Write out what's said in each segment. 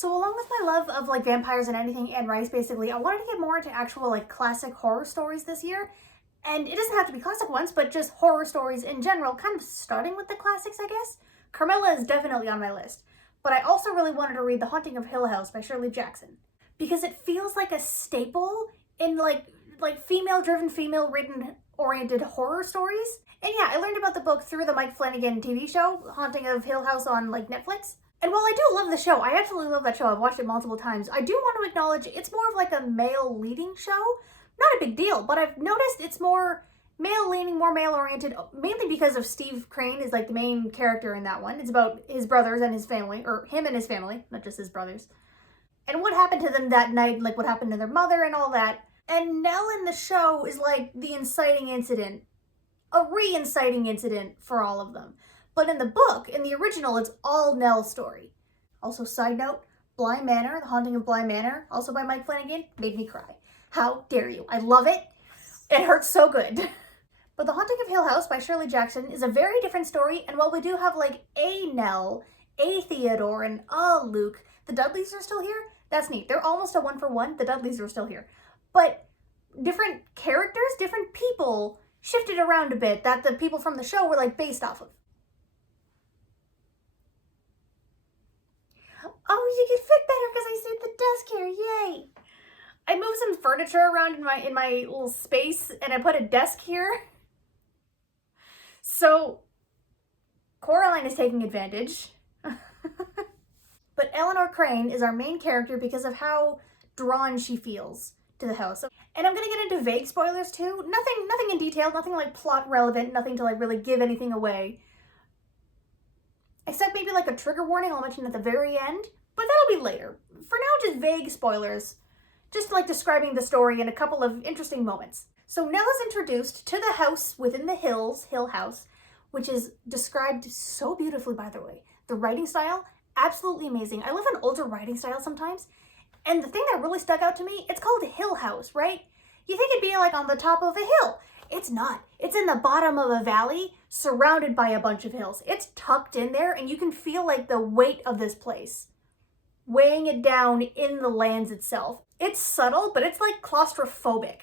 So along with my love of like vampires and anything Anne Rice, basically, I wanted to get more into actual like classic horror stories this year. And it doesn't have to be classic ones, but just horror stories in general, kind of starting with the classics, I guess. Carmilla is definitely on my list. But I also really wanted to read The Haunting of Hill House by Shirley Jackson, because it feels like a staple in like female-driven, female-written oriented horror stories. And yeah, I learned about the book through the Mike Flanagan TV show, Haunting of Hill House on like Netflix. And while I do love the show, I absolutely love that show, I've watched it multiple times, I do want to acknowledge it's more of like a male leading show. Not a big deal, but I've noticed it's more male leaning, more male oriented, mainly because of Steve Crane is like the main character in that one. It's about his brothers and his family, or him and his family, not just his brothers. And what happened to them that night, and like what happened to their mother and all that. And Nell in the show is like the inciting incident, a re-inciting incident for all of them. But in the book, in the original, it's all Nell's story. Also, side note, Bly Manor, The Haunting of Bly Manor, also by Mike Flanagan, made me cry. How dare you? I love it. It hurts so good. But The Haunting of Hill House by Shirley Jackson is a very different story, and while we do have like a Nell, a Theodore, and a Luke, the Dudleys are still here. That's neat. They're almost a 1-for-1. The Dudleys are still here. But different characters, different people shifted around a bit that the people from the show were like based off of. Oh, you can fit better because I saved the desk here. Yay! I moved some furniture around in my little space, and I put a desk here. So Coraline is taking advantage. But Eleanor Crane is our main character because of how drawn she feels to the house. And I'm gonna get into vague spoilers too. Nothing in detail, nothing like plot relevant, nothing to like really give anything away. Except maybe like a trigger warning I'll mention at the very end, but that'll be later. For now, just vague spoilers. Just like describing the story in a couple of interesting moments. So Nell is introduced to the house within the hills, Hill House, which is described so beautifully, by the way. The writing style, absolutely amazing. I love an older writing style sometimes. And the thing that really stuck out to me, it's called Hill House, right? You think it'd be like on the top of a hill. It's not. It's in the bottom of a valley, surrounded by a bunch of hills. It's tucked in there, and you can feel like the weight of this place, weighing it down in the lands itself. It's subtle, but it's like claustrophobic.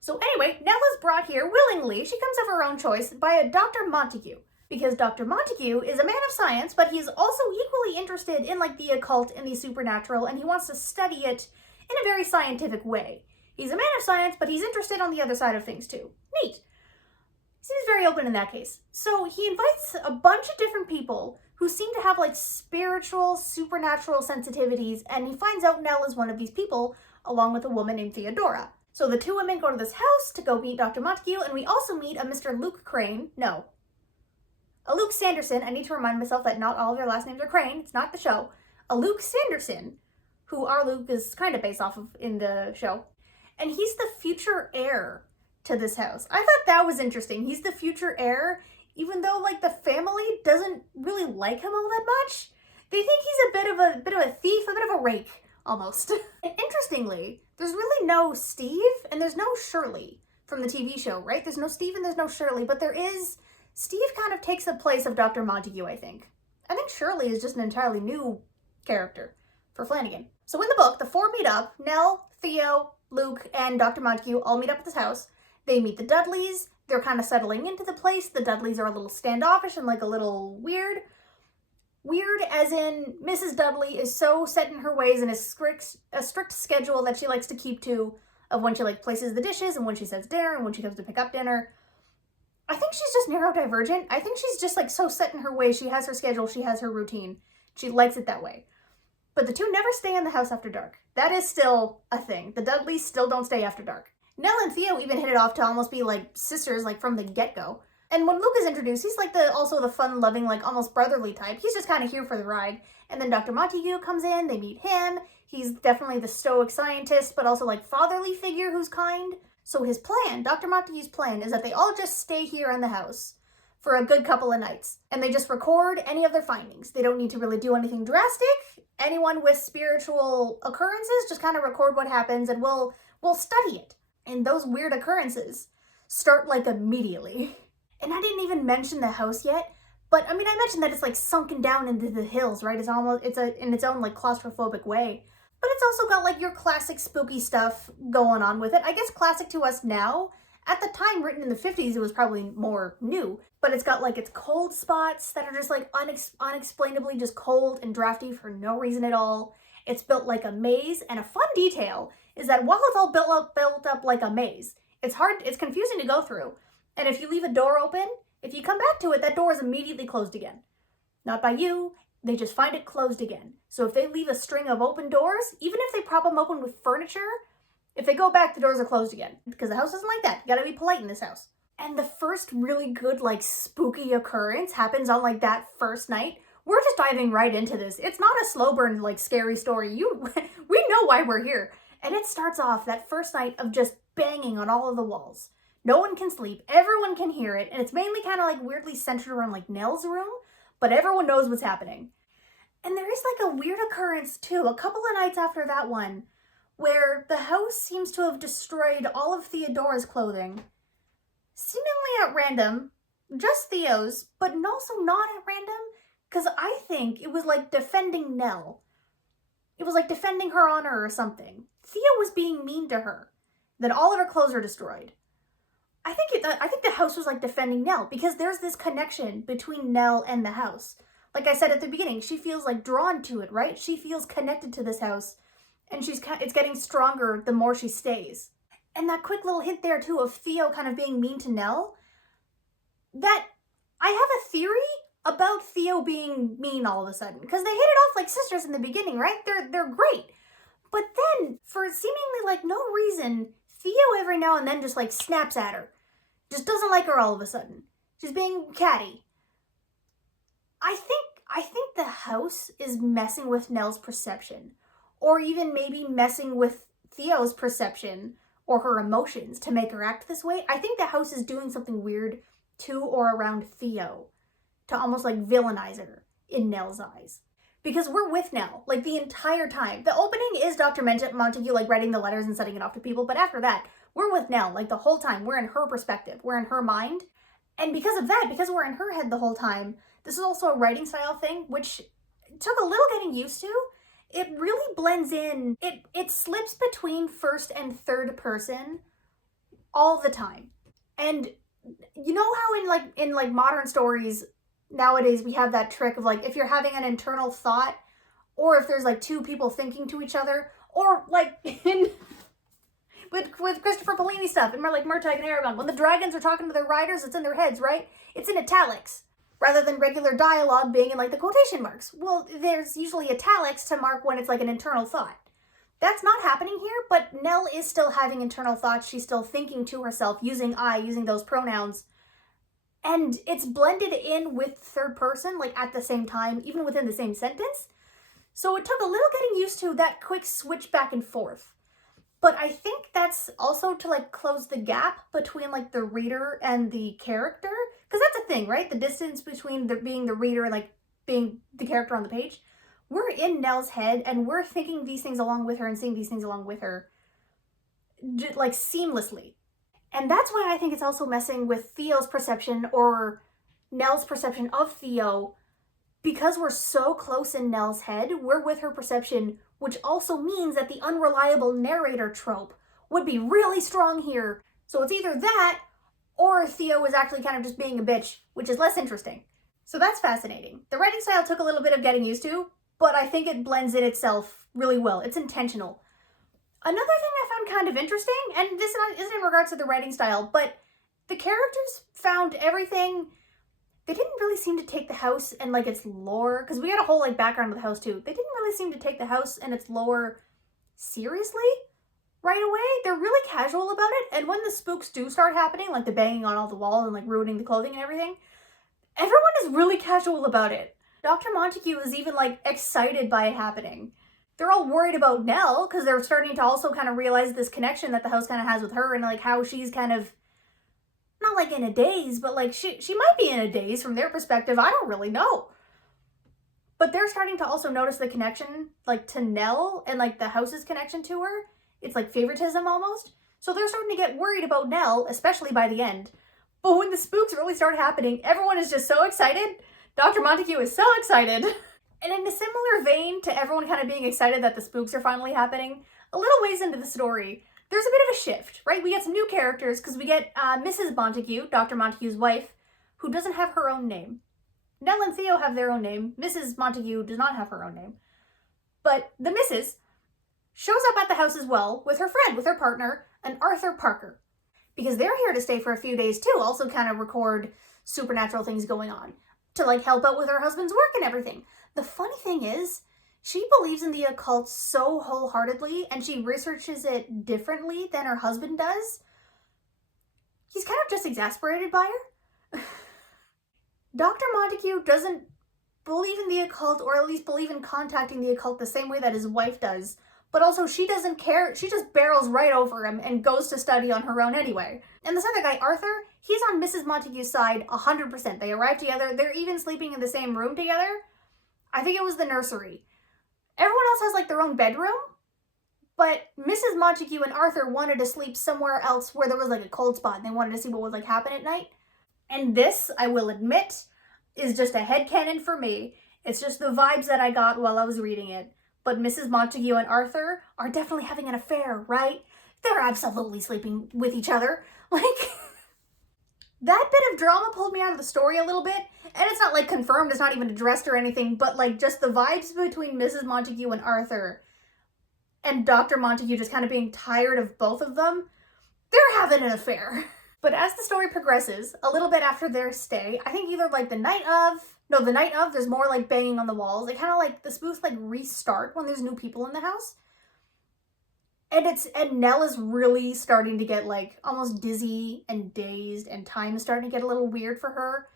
So anyway, Nell is brought here willingly, she comes of her own choice, by a Dr. Montague. Because Dr. Montague is a man of science, but he's also equally interested in like the occult and the supernatural, and he wants to study it in a very scientific way. He's a man of science, but he's interested on the other side of things too. Neat. Seems very open in that case. So he invites a bunch of different people who seem to have like spiritual, supernatural sensitivities, and he finds out Nell is one of these people, along with a woman named Theodora. So the two women go to this house to go meet Dr. Montague, and we also meet a Mr. Luke Crane. No. A Luke Sanderson. I need to remind myself that not all of their last names are Crane. It's not the show. A Luke Sanderson, who our Luke is kind of based off of in the show. And he's the future heir to this house. I thought that was interesting. He's the future heir, even though like the family doesn't really like him all that much. They think he's a bit of a thief, a bit of a rake, almost. And interestingly, there's really no Steve and there's no Shirley from the TV show, right? There's no Steve and there's no Shirley, but there is. Steve kind of takes the place of Dr. Montague, I think. I think Shirley is just an entirely new character for Flanagan. So in the book, the four meet up. Nell, Theo, Luke, and Dr. Montague all meet up at this house. They meet the Dudleys. They're kind of settling into the place. The Dudleys are a little standoffish and like a little weird. Weird as in Mrs. Dudley is so set in her ways and a strict schedule that she likes to keep to, of when she like places the dishes and when she sets dinner and when she comes to pick up dinner. I think she's just neurodivergent. I think she's just like so set in her ways. She has her schedule. She has her routine. She likes it that way. But the two never stay in the house after dark. That is still a thing. The Dudleys still don't stay after dark. Nell and Theo even hit it off to almost be like sisters, like from the get-go. And when Luke is introduced, he's like also the fun-loving, like almost brotherly type. He's just kind of here for the ride. And then Dr. Montague comes in, they meet him. He's definitely the stoic scientist, but also like fatherly figure who's kind. So his plan, Dr. Montague's plan, is that they all just stay here in the house for a good couple of nights. And they just record any of their findings. They don't need to really do anything drastic. Anyone with spiritual occurrences, just kind of record what happens and we'll study it. And those weird occurrences start like immediately. And I didn't even mention the house yet, But I mean, I mentioned that it's like sunken down into the hills, right? It's in its own like claustrophobic way. But it's also got like your classic spooky stuff going on with it. I guess classic to us now. At the time, written in the 50s, it was probably more new. But it's got like its cold spots that are just like unexplainably just cold and drafty for no reason at all. It's built like a maze, and a fun detail is that while it's all built up like a maze, it's confusing to go through. And if you leave a door open, if you come back to it, that door is immediately closed again. Not by you, they just find it closed again. So if they leave a string of open doors, even if they prop them open with furniture, if they go back, the doors are closed again. Because the house isn't like that. You gotta be polite in this house. And the first really good, like, spooky occurrence happens on, like, that first night. We're just diving right into this. It's not a slow burn, like, scary story. We know why we're here. And it starts off that first night of just banging on all of the walls. No one can sleep. Everyone can hear it. And it's mainly kind of, like, weirdly centered around, like, Nell's room. But everyone knows what's happening. And there is, like, a weird occurrence, too, a couple of nights after that one, where the house seems to have destroyed all of Theodora's clothing, seemingly at random, just Theo's, but also not at random, because I think it was like defending Nell. It was like defending her honor or something. Theo was being mean to her. Then all of her clothes are destroyed. I think the house was like defending Nell, because there's this connection between Nell and the house. Like I said at the beginning, she feels like drawn to it, right? She feels connected to this house. And it's getting stronger the more she stays. And that quick little hint there, too, of Theo kind of being mean to Nell. That, I have a theory about Theo being mean all of a sudden. Because they hit it off like sisters in the beginning, right? They're great. But then, for seemingly like no reason, Theo every now and then just like snaps at her. Just doesn't like her all of a sudden. She's being catty. I think the house is messing with Nell's perception. Or even maybe messing with Theo's perception or her emotions to make her act this way. I think the house is doing something weird to or around Theo to almost like villainize her in Nell's eyes. Because we're with Nell, like the entire time. The opening is Dr. Montague like writing the letters and sending it off to people, but after that, we're with Nell, like the whole time. We're in her perspective, we're in her mind. And because of that, because we're in her head the whole time, this is also a writing style thing, which took a little getting used to. It really blends in. It slips between first and third person all the time. And you know how in modern stories nowadays we have that trick of like if you're having an internal thought, or if there's like two people thinking to each other, or like in with Christopher Paolini stuff and more like Murtagh and Aragon, when the dragons are talking to their riders, it's in their heads, right? It's in italics. Rather than regular dialogue being in like the quotation marks. Well, there's usually italics to mark when it's like an internal thought. That's not happening here, but Nell is still having internal thoughts. She's still thinking to herself, using I, using those pronouns. And it's blended in with third person, like at the same time, even within the same sentence. So it took a little getting used to that quick switch back and forth. But I think that's also to like close the gap between like the reader and the character. Because that's a thing, right? The distance between being the reader and like being the character on the page. We're in Nell's head and we're thinking these things along with her and seeing these things along with her like seamlessly. And that's why I think it's also messing with Theo's perception or Nell's perception of Theo. Because we're so close in Nell's head, we're with her perception, which also means that the unreliable narrator trope would be really strong here. So it's either that, or Theo is actually kind of just being a bitch, which is less interesting. So that's fascinating. The writing style took a little bit of getting used to, but I think it blends in itself really well. It's intentional. Another thing I found kind of interesting, and this isn't in regards to the writing style, but the characters found everything. They didn't really seem to take the house and like its lore, because we got a whole like background of the house too. They didn't really seem to take the house and its lore seriously right away. They're really casual about it, and when the spooks do start happening, like the banging on all the walls and like ruining the clothing and everything, everyone is really casual about it. Dr. Montague is even like excited by it happening. They're all worried about Nell because they're starting to also kind of realize this connection that the house kind of has with her, and like how she's kind of not like in a daze, but like she might be in a daze from their perspective. I don't really know. But they're starting to also notice the connection like to Nell and like the house's connection to her. It's like favoritism almost. So they're starting to get worried about Nell, especially by the end. But when the spooks really start happening, everyone is just so excited Dr. Montague is so excited. And in a similar vein to everyone kind of being excited that the spooks are finally happening, a little ways into the story, there's a bit of a shift, right? We get some new characters because we get Mrs. Montague, Dr. Montague's wife, who doesn't have her own name. Nell and Theo have their own name. Mrs. Montague does not have her own name. But the Mrs. shows up at the house as well with her friend, with her partner, an Arthur Parker. Because they're here to stay for a few days too, also kind of record supernatural things going on. To like help out with her husband's work and everything. The funny thing is, she believes in the occult so wholeheartedly and she researches it differently than her husband does. He's kind of just exasperated by her. Dr. Montague doesn't believe in the occult, or at least believe in contacting the occult the same way that his wife does. But also she doesn't care. She just barrels right over him and goes to study on her own anyway. And this other guy, Arthur, he's on Mrs. Montague's side 100%. They arrive together. They're even sleeping in the same room together. I think it was the nursery. Everyone else has like their own bedroom, but Mrs. Montague and Arthur wanted to sleep somewhere else where there was like a cold spot and they wanted to see what would like happen at night. And this, I will admit, is just a headcanon for me. It's just the vibes that I got while I was reading it. But Mrs. Montague and Arthur are definitely having an affair, right? They're absolutely sleeping with each other. Like, that bit of drama pulled me out of the story a little bit. And it's not like confirmed, it's not even addressed or anything, but like just the vibes between Mrs. Montague and Arthur and Dr. Montague just kind of being tired of both of them, they're having an affair. But as the story progresses, a little bit after their stay, I think either like the night of, there's more like banging on the walls. It kind of like, the spooks like restart when there's new people in the house. And Nell is really starting to get like almost dizzy and dazed, and time is starting to get a little weird for her.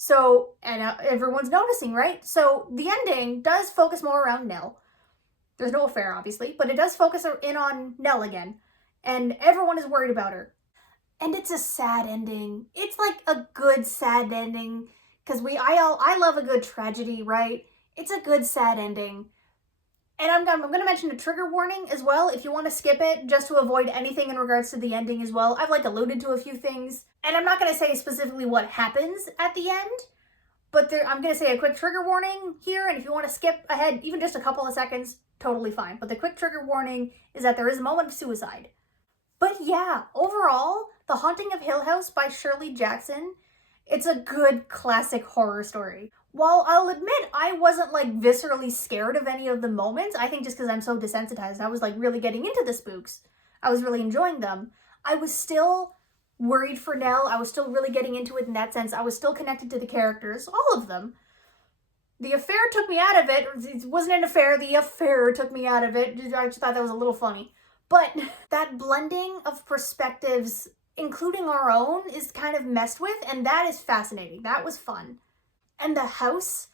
So, and everyone's noticing, right? So the ending does focus more around Nell. There's no affair, obviously, but it does focus in on Nell again. And everyone is worried about her. And it's a sad ending. It's like a good sad ending. Because I love a good tragedy, right? It's a good sad ending. And I'm going to mention a trigger warning as well, if you want to skip it, just to avoid anything in regards to the ending as well. I've like alluded to a few things. And I'm not going to say specifically what happens at the end, but I'm going to say a quick trigger warning here. And if you want to skip ahead, even just a couple of seconds, totally fine. But the quick trigger warning is that there is a moment of suicide. But yeah, overall, The Haunting of Hill House by Shirley Jackson, it's a good classic horror story. While I'll admit I wasn't like viscerally scared of any of the moments, I think just because I'm so desensitized, I was like really getting into the spooks. I was really enjoying them. I was still worried for Nell. I was still really getting into it in that sense. I was still connected to the characters, all of them. The affair took me out of it. It wasn't an affair, the affair took me out of it. I just thought that was a little funny. But that blending of perspectives, including our own, is kind of messed with, and that is fascinating. That was fun. And the house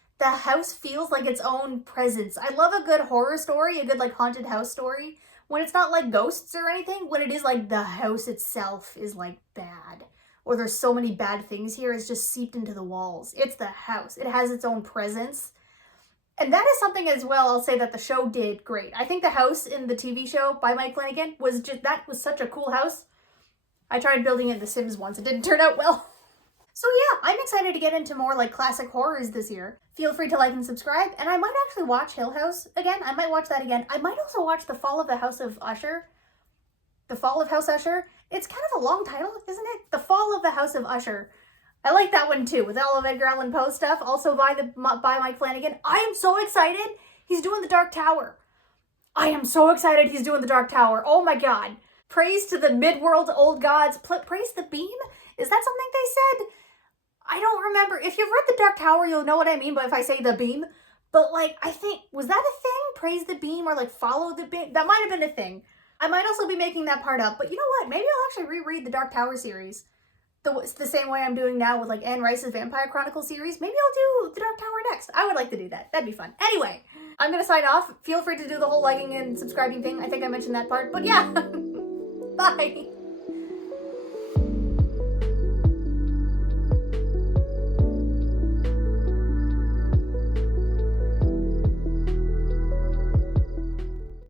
feels like its own presence. I love a good horror story, a good like haunted house story, when it's not like ghosts or anything, when it is like the house itself is like bad. Or there's so many bad things here, it's just seeped into the walls. It's the house. It has its own presence. And that is something as well, I'll say that the show did great. I think the house in the TV show by Mike Flanagan was such a cool house. I tried building it in The Sims once. It didn't turn out well. So yeah, I'm excited to get into more like classic horrors this year. Feel free to like and subscribe, and I might actually watch Hill House again. I might watch that again. I might also watch The Fall of the House of Usher. The Fall of House Usher. It's kind of a long title, isn't it? The Fall of the House of Usher. I like that one too, with all of Edgar Allan Poe stuff, also by Mike Flanagan. I am so excited. He's doing The Dark Tower. I am so excited he's doing The Dark Tower. Oh my god. Praise to the mid-world old gods. Praise the beam? Is that something they said? I don't remember. If you've read The Dark Tower, you'll know what I mean, but if I say the beam. But like, I think, was that a thing? Praise the beam or like follow the beam? That might have been a thing. I might also be making that part up, but you know what? Maybe I'll actually reread the Dark Tower series. The same way I'm doing now with like Anne Rice's Vampire Chronicles series. Maybe I'll do the Dark Tower next. I would like to do that. That'd be fun. Anyway, I'm gonna sign off. Feel free to do the whole liking and subscribing thing. I think I mentioned that part, but yeah. Bye.